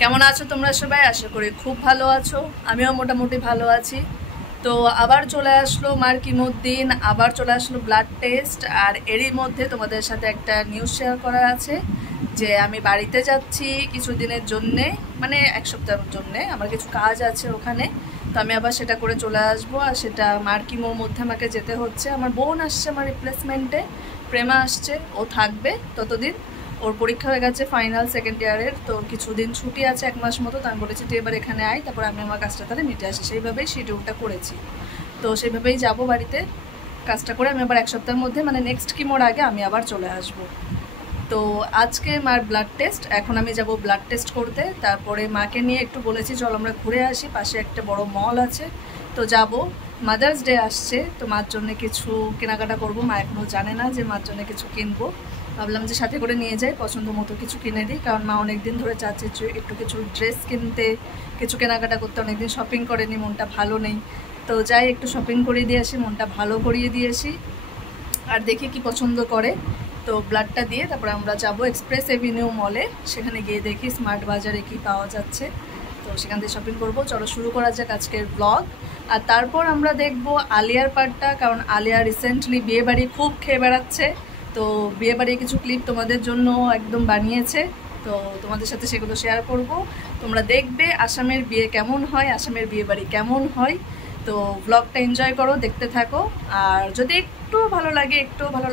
কেমন আছো তোমরা সবাই? আশা করি খুব ভালো আছো। আমিও মোটামুটি ভালো আছি। তো আবার চলে আসলো মার কিমোর দিন, আবার চলে আসলো ব্লাড টেস্ট। আর এরই মধ্যে তোমাদের সাথে একটা নিউজ শেয়ার করা আছে যে আমি বাড়িতে যাচ্ছি কিছুদিনের জন্যে, মানে এক সপ্তাহের জন্যে। আমার কিছু কাজ আছে ওখানে, তো আমি আবার সেটা করে চলে আসবো। আর সেটা মার কিমোর মধ্যে আমাকে যেতে হচ্ছে। আমার বোন আসছে আমার রিপ্লেসমেন্টে, প্রেমা আসছে, ও থাকবে ততদিন। ওর পরীক্ষা হয়ে গেছে ফাইনাল সেকেন্ড ইয়ারের, তো কিছুদিন ছুটি আছে 1 মাস মতো। তো আমি বলেছি তুই এবার এখানে আয়, তারপর আমি আমার কাজটা তাহলে মিটে আসি। সেইভাবেই শিডিউলটা করেছি। তো সেইভাবেই যাব বাড়িতে, কাজটা করে আমি আবার 1 সপ্তাহের মধ্যে, মানে নেক্সট কিমোর আগে আমি আবার চলে আসব। তো আজকে মার ব্লাড টেস্ট, এখন আমি যাব ব্লাড টেস্ট করতে। তারপরে মাকে নিয়ে একটু বলেছি চল আমরা ঘুরে আসি, পাশে একটা বড় মল আছে, তো যাব। মাদার্স ডে আসছে, তো মার জন্য কিছু কেনাকাটা করব। মা এখনও জানে না যে মার জন্য কিছু কিনবো। ভাবলাম যে সাথে করে নিয়ে যাই, পছন্দ মতো কিছু কিনে দিই, কারণ মা অনেক দিন ধরে চাচ্ছে একটু কিছু ড্রেস কিনতে, কিছু কেনাকাটা করতে। অনেকদিন শপিং করেনি, মনটা ভালো নেই। তো যাই একটু শপিং করিয়ে দিয়ে আসি, মনটা ভালো করিয়ে দিয়েছি। আর দেখি কি পছন্দ করে। তো ব্লাডটা দিয়ে তারপরে আমরা যাব এক্সপ্রেস এভিনিউ মলে, সেখানে গিয়ে দেখি স্মার্ট বাজারে কি পাওয়া যাচ্ছে। তো সেখান থেকে শপিং করবো। চলো শুরু করা যাক আজকের ব্লগ। আর তারপর আমরা দেখব আলিয়ার পার্টটা, কারণ আলিয়া রিসেন্টলি বিয়েবাড়ি খুব খেয়ে বেড়াচ্ছে। তো বিয়েবাড়ির কিছু ক্লিপ তোমাদের জন্য একদম বানিয়েছে, তো তোমাদের সাথে সেগুলো শেয়ার করব। তোমরা দেখবে আসামের বিয়ে কেমন হয়, আসামের বিয়েবাড়ি কেমন হয়। তো ব্লগটা এনজয় করো, দেখতে থাকো। আর যদি একটু ভালো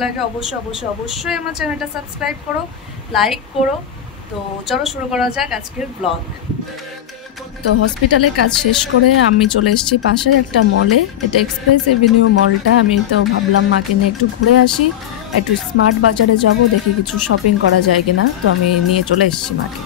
লাগে অবশ্যই অবশ্যই অবশ্যই আমার চ্যানেলটা সাবস্ক্রাইব করো, লাইক করো। তো চলো শুরু করা যাক আজকের ব্লগ। তো হসপিটালে কাজ শেষ করে আমি চলে এসেছি পাশের একটা মলে, এটা এক্সপ্রেস এভিনিউ মলটা। আমি তো ভাবলাম মাকে নিয়ে একটু ঘুরে আসি, একটু স্মার্ট বাজারে যাব, দেখি কিছু শপিং করা যায় কিনা। তো আমি নিয়ে চলে এসেছি মাকে।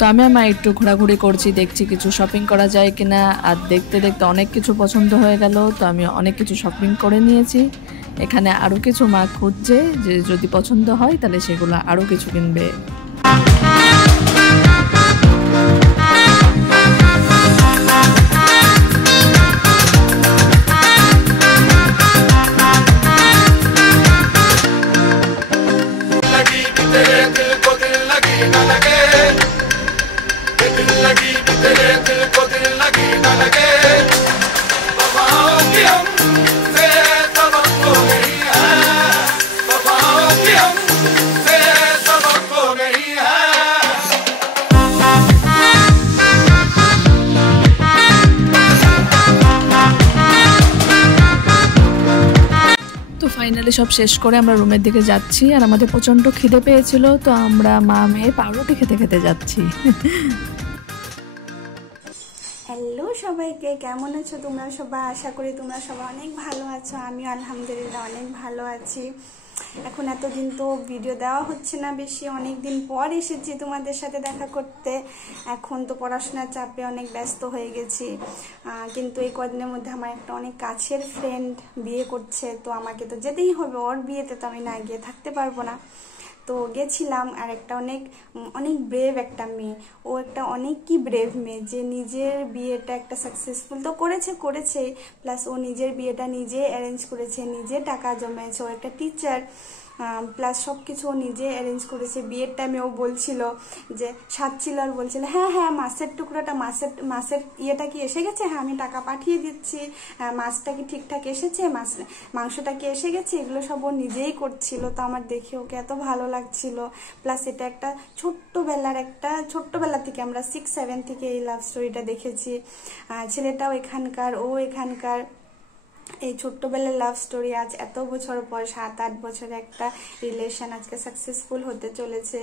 তো আমি আমার একটু ঘোরাঘুরি করছি, দেখছি কিছু শপিং করা যায় কিনা। আর দেখতে দেখতে অনেক কিছু পছন্দ হয়ে গেল, তো আমি অনেক কিছু শপিং করে নিয়েছি। এখানে আরও কিছু মা খুঁজছে যে যদি পছন্দ হয় তাহলে সেগুলো আরও কিছু কিনবে। ফাইনালি সব শেষ করে আমরা রুমের দিকে যাচ্ছি। আর আমাদের প্রচণ্ড খিদে পেয়েছিল, তো আমরা মা মেয়ে পাউরুটি খেতে খেতে যাচ্ছি। হ্যালো সবাইকে, কেমন আছো তোমরা সবাই? আশা করি তোমরা সবাই অনেক ভালো আছো। আমিও আলহামদুলিল্লাহ অনেক ভালো আছি। এখন এতদিন তো ভিডিও দেওয়া হচ্ছে না বেশি, অনেক দিন পর এসেছি তোমাদের সাথে দেখা করতে। এখন তো পড়াশোনার চাপে অনেক ব্যস্ত হয়ে গেছি, কিন্তু এই কদিনের মধ্যে আমার একটা অনেক কাছের ফ্রেন্ড বিয়ে করছে, তো আমাকে তো যেতেই হবে। ওর বিয়েতে তো আমি না গিয়ে থাকতে পারবো না। তো গেছিলাম। আর একটা অনেক অনেক ব্রেভ একটা মেয়ে, ও একটা অনেক কি ব্রেভ মেয়ে, যে নিজের বিয়েটা একটা সাকসেসফুল তো করেছে প্লাস ও নিজের বিয়েটা নিজে অ্যারেঞ্জ করেছে, নিজে টাকা জমাইছে। ও একটা টিচার, প্লাস সব কিছু ও নিজে অ্যারেঞ্জ করেছে। বিয়ের টাইমে ও বলছিল যে সাজছিল আর বলছিল হ্যাঁ হ্যাঁ মাছের টুকরোটা, মাছের ইয়েটা কি এসে গেছে, হ্যাঁ আমি টাকা পাঠিয়ে দিচ্ছি, মাছটা কি ঠিকঠাক এসেছে, মাংসটা কি এসে গেছে, এগুলো সব ও নিজেই করছিল। তো আমার দেখে ওকে এত ভালো লাগছিল। প্লাস এটা একটা ছোট্টবেলা থেকে আমরা 6-7 থেকে এই লাভ স্টোরিটা দেখেছি। ছেলেটাও এখানকার, ও এখানকার। এই ছোট্টবেলার লাভ স্টোরি আজ এত বছর পর 7-8 বছর একটা রিলেশন আজকে সাকসেসফুল হতে চলেছে,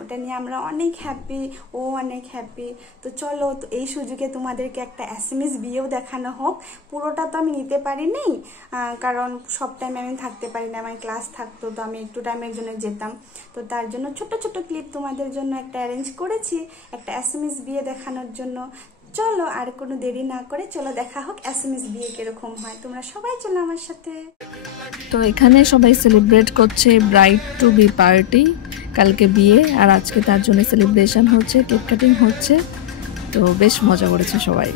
ওটা নিয়ে আমরা অনেক হ্যাপি, ও অনেক হ্যাপি। তো চলো, তো এই সুযোগে তোমাদেরকে একটা SMS বিয়েও দেখানো হোক। পুরোটা তো আমি নিতে পারিনি, কারণ সব টাইম আমি থাকতে পারি না, আমার ক্লাস থাকতো, তো আমি একটু টাইমের জন্য যেতাম। তো তার জন্য ছোট ছোট ক্লিপ তোমাদের জন্য একটা অ্যারেঞ্জ করেছি একটা SMS বিয়ে দেখানোর জন্য। চলো আর কোনো দেরি না করে চলো দেখা হোক SMS বিয়ে কিরকম হয়, তোমরা সবাই চলো আমার সাথে। তো এখানে সবাই সেলিব্রেট করছে ব্রাইড টু বি পার্টি, কালকে বিয়ে আর আজকে তার জন্য সেলিব্রেশন হচ্ছে, কেক কাটিং হচ্ছে। তো বেশ মজা করেছে সবাই।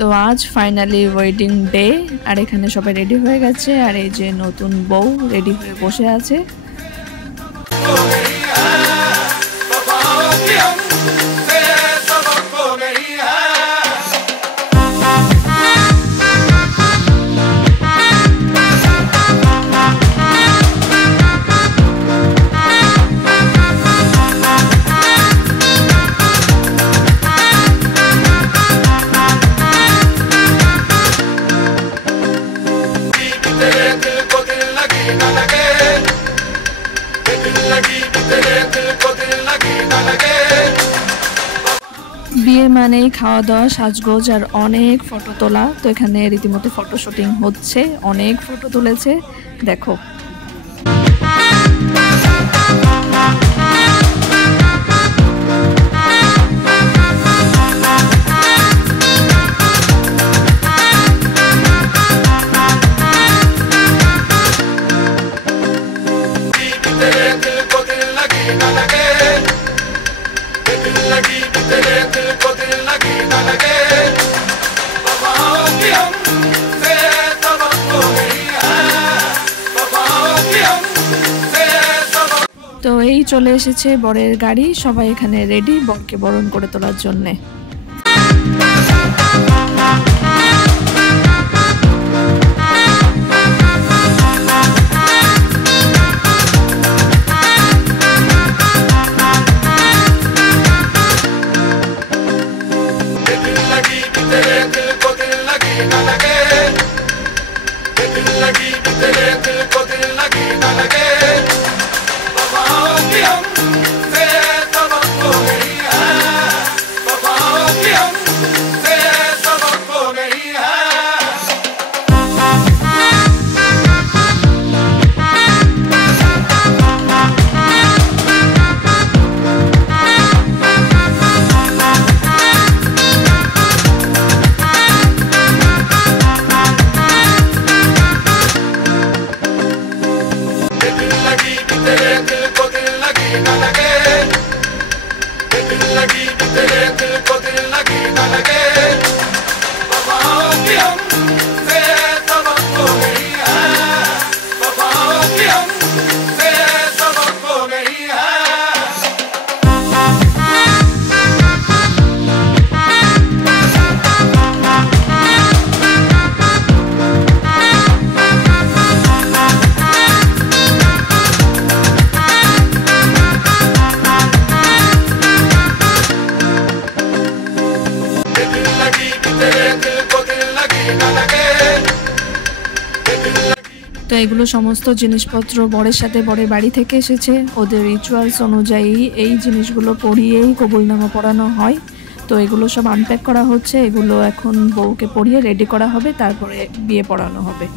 তো আজ ফাইনালি ওয়েডিং ডে, আর এখানে সবাই রেডি হয়ে গেছে, আর এই যে নতুন বউ রেডি হয়ে বসে আছে। বিয়ে মানেই খাওয়া দাওয়া, সাজগোজ আর অনেক ফটো তোলা। তো এখানে রীতিমতো ফটো শুটিং হচ্ছে, অনেক ফটো তুলেছে দেখো। তো এই চলে এসেছে বরের গাড়ি, সবাই এখানে রেডি বরকে বরণ করে তোলার জন্যে। এগুলো সমস্ত জিনিসপত্র বরের সাথে বরের বাড়ি থেকে এসেছে। ওদের রিচুয়ালস অনুযায়ী এই জিনিসগুলো পরিয়েই কবুলনামা পড়ানো হয়। তো এগুলো সব আনপ্যাক করা হচ্ছে, এগুলো এখন বউকে পরিয়ে রেডি করা হবে, তারপরে বিয়ে পড়ানো হবে।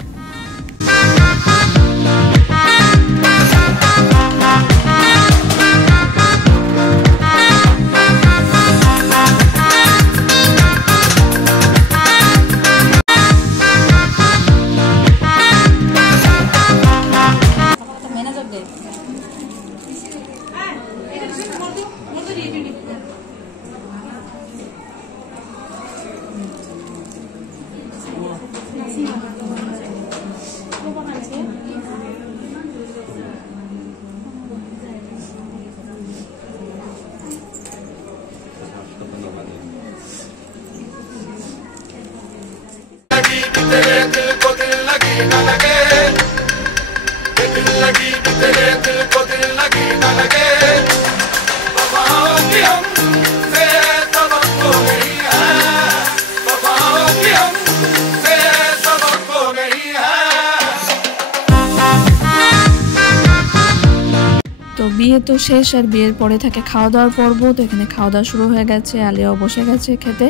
তো বিয়ে তো শেষ, আর বিয়ের পরে থাকে খাওয়া দাওয়ার পর্ব। তো এখানে খাওয়া দাওয়া শুরু হয়ে গেছে, আলিয়াও বসে গেছে খেতে।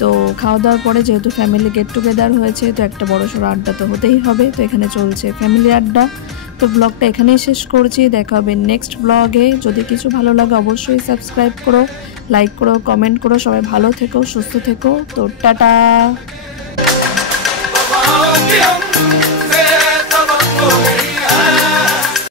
তো খাওয়া দাওয়ার পরে যেহেতু ফ্যামিলি গেট টুগেদার হয়েছে, তো একটা বড় সড়ো আড্ডা তো হতেই হবে। তো এখানে চলছে ফ্যামিলি আড্ডা। তো ব্লগটা এখানেই শেষ করছি, দেখা হবে নেক্সট ব্লগে। যদি কিছু ভালো লাগে অবশ্যই সাবস্ক্রাইব করো, লাইক করো, কমেন্ট করো। সবাই ভালো থেকো, সুস্থ থেকো। তো টাটা।